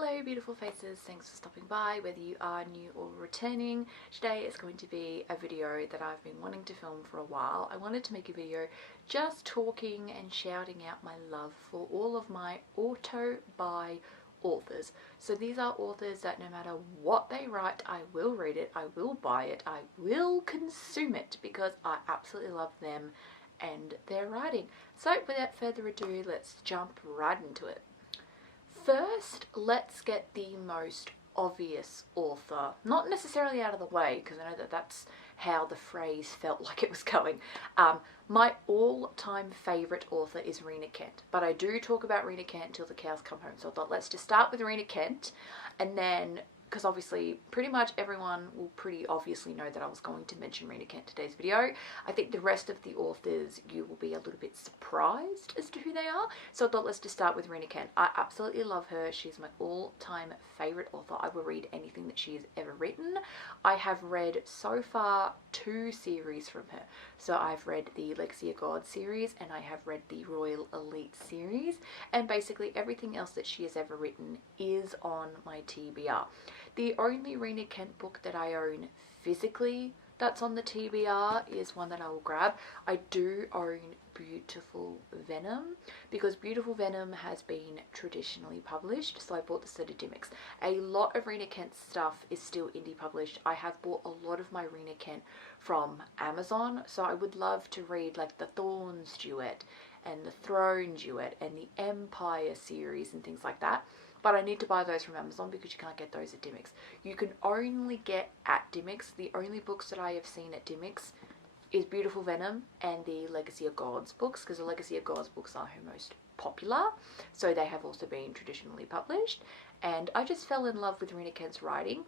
Hello beautiful faces, thanks for stopping by, whether you are new or returning. Today is going to be a video that I've been wanting to film for a while. I wanted to make a video just talking and shouting out my love for all of my auto-buy authors. So these are authors that no matter what they write, I will read it, I will buy it, I will consume it because I absolutely love them and their writing. So without further ado, let's jump right into it. First, let's get the most obvious author, not necessarily out of the way, because I know that that's how the phrase felt like it was going. My all-time favourite author is Rina Kent, but I do talk about Rina Kent until the cows come home, so I thought let's just start with Rina Kent, and then, because obviously pretty much everyone will pretty obviously know that I was going to mention Rina Kent in today's video. I think the rest of the authors you will be a little bit surprised as to who they are. So I thought let's just start with Rina Kent. I absolutely love her. She's my all-time favourite author. I will read anything that she has ever written. I have read so far 2 series from her. So I've read the Legacy of God series and I have read the Royal Elite series, and basically everything else that she has ever written is on my TBR. The only Rina Kent book that I own physically that's on the TBR is one that I will grab. I do own Beautiful Venom because Beautiful Venom has been traditionally published, so I bought the set of Dimmicks. A lot of Rina Kent's stuff is still indie published. I have bought a lot of my Rina Kent from Amazon, so I would love to read like the Thorns duet and the Throne duet and the Empire series and things like that. But I need to buy those from Amazon because you can't get those at Dimmicks. You can only get at Dimmicks. The only books that I have seen at Dimmicks is Beautiful Venom and the Legacy of Gods books, because the Legacy of Gods books are her most popular. So they have also been traditionally published. And I just fell in love with Rina Kent's writing.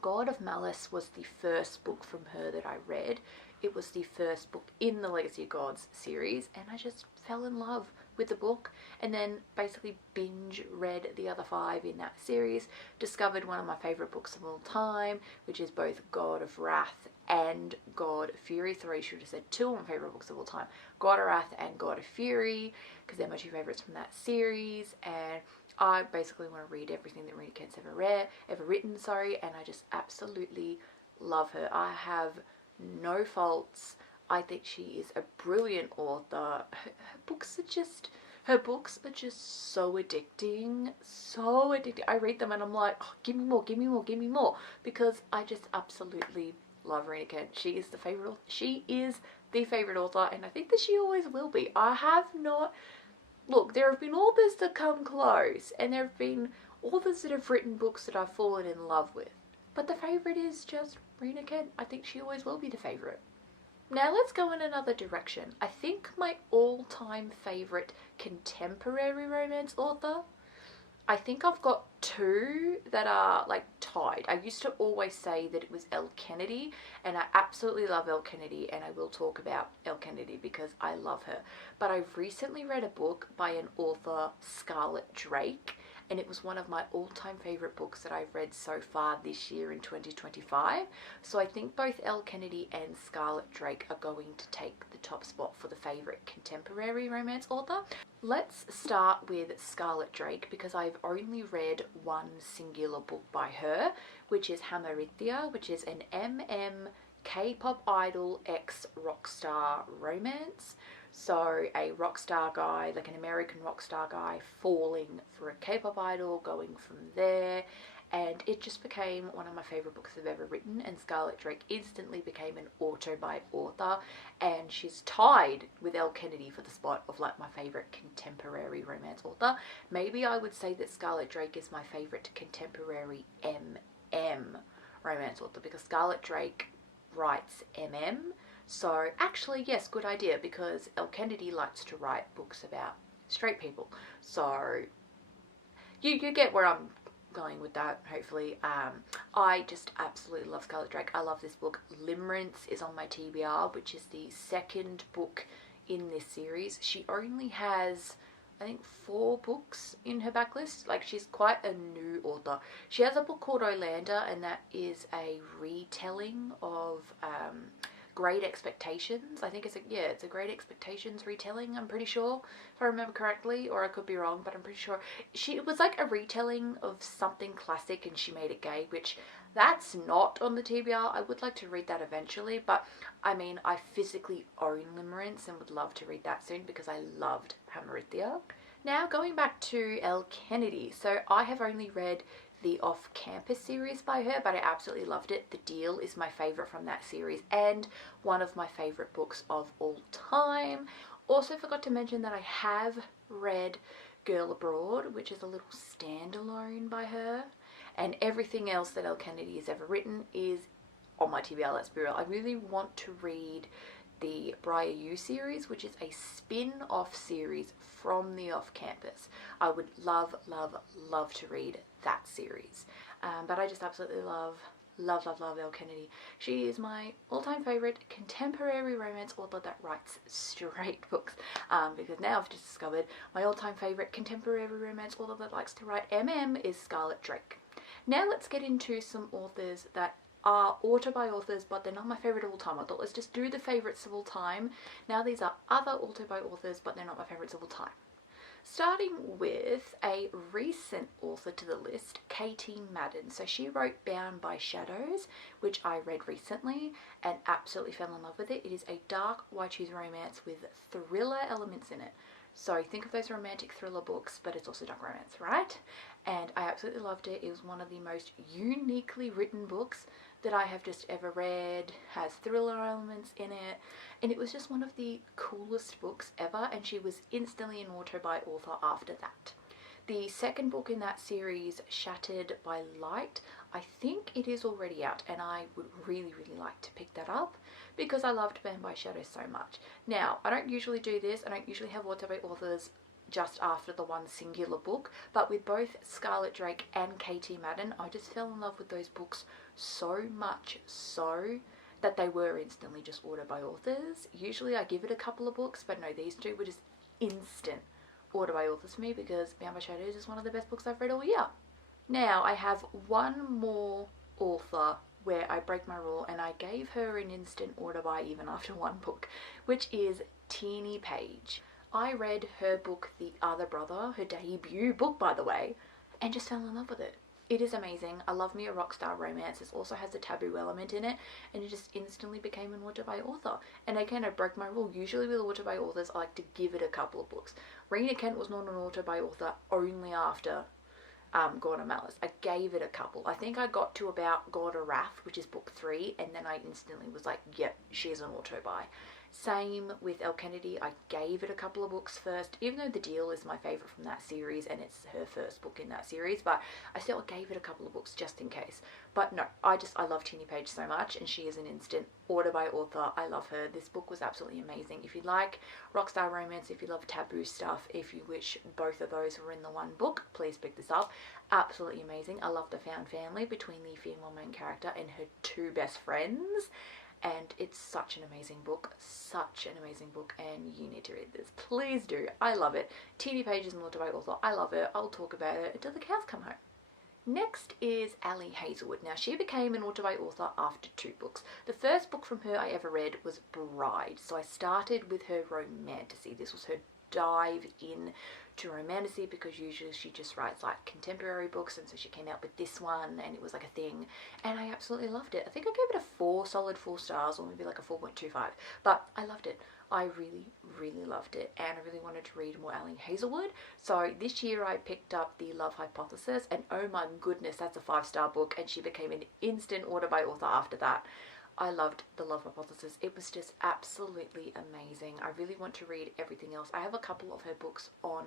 God of Malice was the first book from her that I read. It was the first book in the Legacy of Gods series, and I just fell in love with the book, and then basically binge read the other 5 in that series, discovered one of my favourite books of all time, which is both God of Wrath and God of Fury. Sorry, I should have said 2 of my favourite books of all time, God of Wrath and God of Fury, because they're my 2 favourites from that series, and I basically want to read everything that Rina Kent's ever written, and I just absolutely love her. I have no faults. I think she is a brilliant author. Her books are just so addicting, so addicting. I read them and I'm like, oh, give me more, give me more, give me more, because I just absolutely love Rina Kent. She is the favorite author, and I think that she always will be. I have not, look, there have been authors that come close, and there have been authors that have written books that I've fallen in love with, but the favorite is just Rina Kent. I think she always will be the favorite. Now let's go in another direction. I think my all-time favourite contemporary romance author, I think I've got 2 that are like tied. I used to always say that it was Elle Kennedy, and I absolutely love Elle Kennedy, and I will talk about Elle Kennedy because I love her. But I've recently read a book by an author, Scarlett Drake, and it was one of my all-time favourite books that I've read so far this year in 2025. So I think both Elle Kennedy and Scarlett Drake are going to take the top spot for the favourite contemporary romance author. Let's start with Scarlett Drake because I've only read one singular book by her, which is Hamarithia, which is an MM K-pop idol ex rockstar romance. So a rock star guy, like an American rock star guy, falling for a K-pop idol, going from there, and it just became one of my favourite books I've ever written, and Scarlett Drake instantly became an auto-buy author, and she's tied with Elle Kennedy for the spot of like my favourite contemporary romance author. Maybe I would say that Scarlett Drake is my favourite contemporary MM romance author because Scarlett Drake writes MM. So actually, yes, good idea, because Elle Kennedy likes to write books about straight people. So you get where I'm going with that, hopefully. I just absolutely love Scarlett Drake. I love this book. Limerence is on my TBR, which is the 2nd book in this series. She only has, I think, 4 books in her backlist. Like, she's quite a new author. She has a book called Olander, and that is a retelling of Great Expectations. I think it's a Great Expectations retelling, I'm pretty sure, if I remember correctly, or I could be wrong, but I'm pretty sure. It was like a retelling of something classic and she made it gay, which that's not on the TBR. I would like to read that eventually, but I mean, I physically own Limerence and would love to read that soon because I loved Hamarithia. Now going back to Elle Kennedy, so I have only read the Off-Campus series by her, but I absolutely loved it. The Deal is my favourite from that series and one of my favourite books of all time. Also forgot to mention that I have read Girl Abroad, which is a little standalone by her, and everything else that Elle Kennedy has ever written is on my TBR, let's be real. I really want to read the Briar U series, which is a spin-off series from the Off-Campus. I would love, love, love to read that series. But I just absolutely love Elle Kennedy. She is my all-time favourite contemporary romance author that writes straight books. Because now I've just discovered my all-time favourite contemporary romance author that likes to write is Scarlett Drake. Now let's get into some authors that are auto-by authors, but they're not my favourite of all time. I thought let's just do the favourites of all time. Now these are other auto-by authors, but they're not my favourites of all time. Starting with a recent author to the list, Katie Madden. So she wrote Bound by Shadows, which I read recently and absolutely fell in love with it. It is a dark YA romance with thriller elements in it. So think of those romantic thriller books, but it's also dark romance, right? And I absolutely loved it. It was one of the most uniquely written books that I have just ever read, has thriller elements in it, and it was just one of the coolest books ever, and she was instantly an auto-by author after that. The second book in that series, Shattered by Light, I think it is already out, and I would really, really like to pick that up because I loved Bound by Shadows so much. Now, I don't usually do this. I don't usually have auto-by authors just after the one singular book, but with both Scarlett Drake and Katie Madden, I just fell in love with those books so much so that they were instantly just auto-by authors. Usually I give it a couple of books, but no, these two were just instant auto-by authors for me because Bound by Shadows is one of the best books I've read all year. Now I have one more author where I break my rule and I gave her an instant auto-by even after one book, which is Teenie Page. I read her book, The Other Brother, her debut book by the way, and just fell in love with it. It is amazing. I love me a rock star romance. This also has a taboo element in it, and it just instantly became an auto-by author. And again, I broke my rule. Usually with auto-by authors, I like to give it a couple of books. Rina Kent was not an auto-by author only after God of Malice. I gave it a couple. I think I got to about God of Wrath, which is book 3, and then I instantly was like, yep, she's an auto-by. Same with Elle Kennedy. I gave it a couple of books first, even though The Deal is my favourite from that series and it's her first book in that series, but I still gave it a couple of books just in case. But no, I love Teenie Page so much, and she is an instant auto-by author. I love her. This book was absolutely amazing. If you like rockstar romance, if you love taboo stuff, if you wish both of those were in the one book, please pick this up. Absolutely amazing. I love the found family between the female main character and her two best friends. And it's such an amazing book, and you need to read this. Please do. I love it. Teenie Page is an auto-by author. I love her. I'll talk about it until the cows come home. Next is Ali Hazelwood. Now, she became an auto-by author after 2 books. The first book from her I ever read was Bride. So I started with her romantasy. This was her dive in to romantasy because usually she just writes like contemporary books, and so she came out with this one and it was like a thing, and I absolutely loved it. I think I gave it a 4 solid 4 stars, or maybe like a 4.25, but I loved it. I really, really loved it, and I really wanted to read more Ali Hazelwood. So this year I picked up The Love Hypothesis, and oh my goodness, that's a 5-star book, and she became an instant auto-by author after that. I loved The Love Hypothesis. It was just absolutely amazing. I really want to read everything else. I have a couple of her books on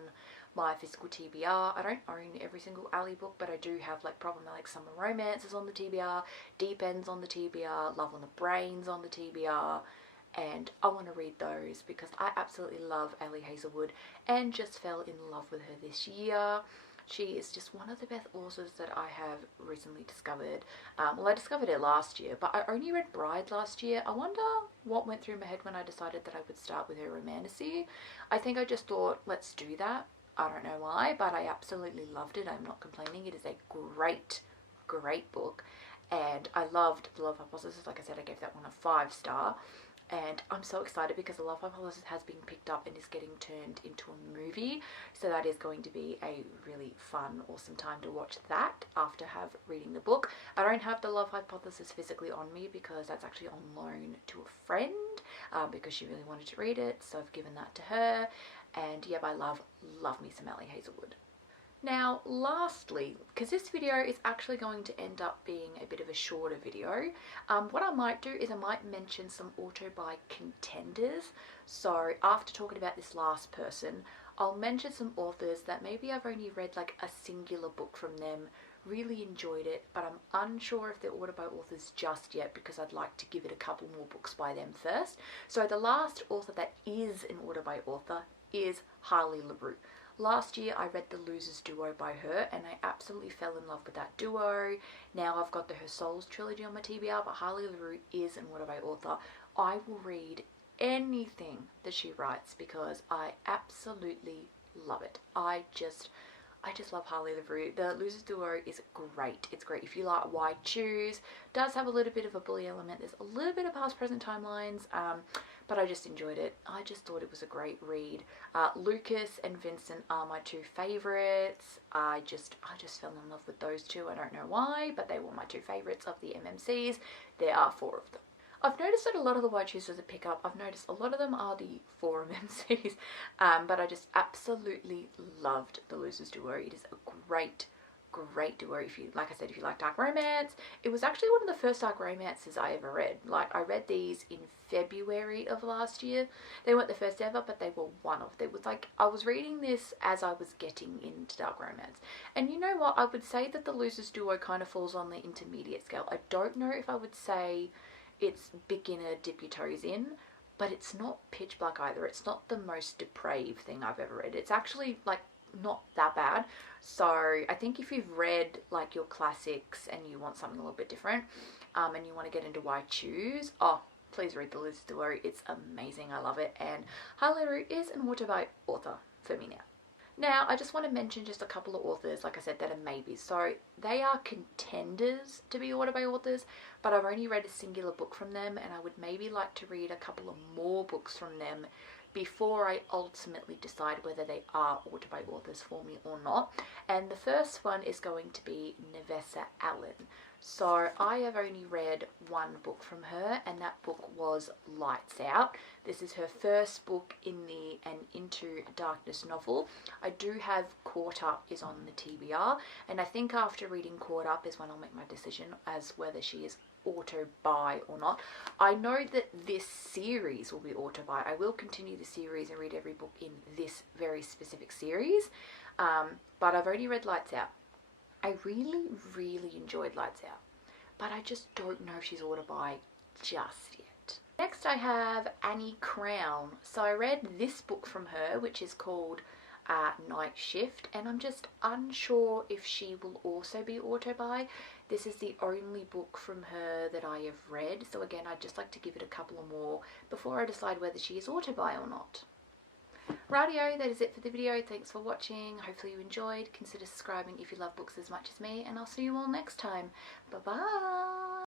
my physical TBR. I don't own every single Ali book, but I do have like Problematic Summer Romances on the TBR, Deep Ends on the TBR, Love on the Brains on the TBR, and I want to read those because I absolutely love Ali Hazelwood and just fell in love with her this year. She is just one of the best authors that I have recently discovered. Well, I discovered her last year, but I only read Bride last year. I wonder what went through my head when I decided that I would start with her romantasy. I think I just thought, let's do that. I don't know why, but I absolutely loved it. I'm not complaining. It is a great, great book. and I loved The Love Hypothesis. Like I said, I gave that one a 5-star. And I'm so excited because The Love Hypothesis has been picked up and is getting turned into a movie. So that is going to be a really fun, awesome time to watch that after reading the book. I don't have The Love Hypothesis physically on me because that's actually on loan to a friend because she really wanted to read it. So I've given that to her. And yeah, I love me some Ellie Hazelwood. Now, lastly, because this video is actually going to end up being a bit of a shorter video, what I might do is I might mention some auto-buy contenders. So after talking about this last person, I'll mention some authors that maybe I've only read like a singular book from them, really enjoyed it, but I'm unsure if they're auto-buy authors just yet because I'd like to give it a couple more books by them first. So the last author that is an auto-buy author is Harley LaRue. Last year I read The Losers Duo by her and I absolutely fell in love with that duo. Now I've got the Her Souls trilogy on my TBR, but Harley LaRue is an auto-buy author. I will read anything that she writes because I absolutely love it. I just love Harley LaRue. The Losers Duo is great. It's great if you like Why Choose. Does have a little bit of a bully element. There's a little bit of past present timelines, but I just enjoyed it. I just thought it was a great read. Lucas and Vincent are my two favorites. I just fell in love with those two. I don't know why, but they were my two favorites of the MMCs. There are 4 of them. I've noticed that a lot of the Why Choosers that pick up, I've noticed a lot of them are the 4 MMCs, but I just absolutely loved The Losers Duo. It is a great duo. If you, like I said, if you like dark romance. It was actually one of the first dark romances I ever read. Like, I read these in February of last year. They weren't the first ever, but they were one of them. It was like, I was reading this as I was getting into dark romance. And you know what? I would say that The Losers Duo kind of falls on the intermediate scale. I don't know if I would say it's beginner, dip your toes in, but it's not pitch black either. It's not the most depraved thing I've ever read. It's actually like not that bad. So I think if you've read like your classics and you want something a little bit different, and you want to get into Why Choose, oh, please read The Losers Duo. It's amazing. I love it. And Harley LaRue is an auto-buy author for me now. Now, I just want to mention just a couple of authors, like I said, that are maybes. So they are contenders to be auto-buy authors, but I've only read a singular book from them, and I would maybe like to read a couple of more books from them before I ultimately decide whether they are auto-buy authors for me or not. And the first one is going to be Nevessa Allen. So I have only read one book from her, and that book was Lights Out. This is her first book in the An Into Darkness novel. I do have Caught Up is on the TBR, and I think after reading Caught Up is when I'll make my decision as whether she is auto-buy or not. I know that this series will be auto-buy. I will continue the series and read every book in this very specific series, but I've only read Lights Out. I really enjoyed Lights Out, but I just don't know if she's auto-buy just yet. Next I have Annie Crown. So I read this book from her, which is called Night Shift, and I'm just unsure if she will also be auto-buy. This is the only book from her that I have read, so again, I'd just like to give it a couple of more before I decide whether she is auto-buy or not. Rightio, that is it for the video. Thanks for watching. Hopefully you enjoyed. Consider subscribing if you love books as much as me, and I'll see you all next time. Bye bye.